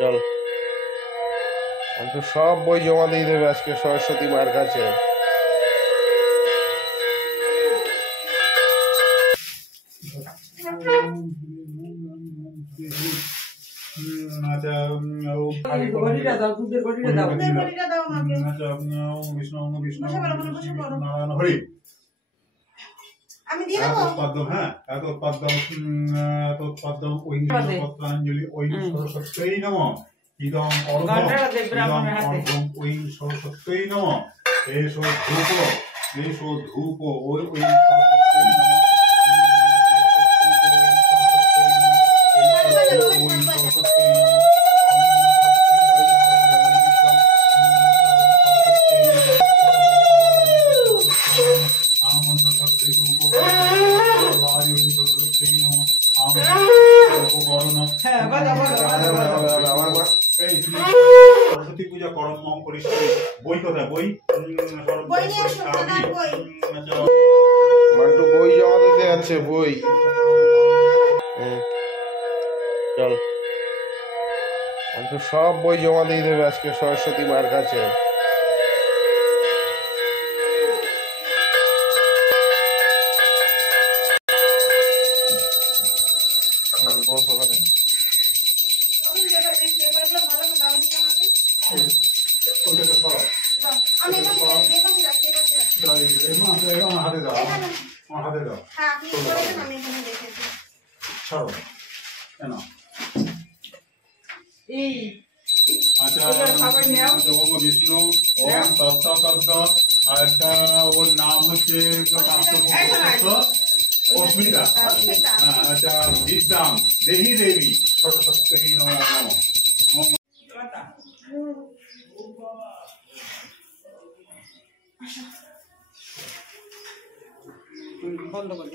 চল তো সব বই জমা দিয়ে দেবে আজকে সরস্বতী মার কাছে। সরস্বত্যই নমঃ ইদং ওই সরস্বত্যই নমঃ এসো ধূপ ওই সরস্বত্যই নমঃ সরস্বতী পূজা করম মম করিস। বই কোথায়? বই মান্টু বই জমা দিতে যাচ্ছে। বই চল মান্টু সব বই জমা দিয়ে দেবে আজকে সরস্বতী মার কাছে। বস ওখানে। হাতে দাও, হাতে দাও। ছাড়ো কেন? আচ্ছা ওম বিষ্ণু ওম তৎসৎ। আচ্ছা ওর নাম হচ্ছে অস্মিতা। আচ্ছা বিদ্যাম দেহি দেবী সরস্বতী নমঃ। বন্ধ করে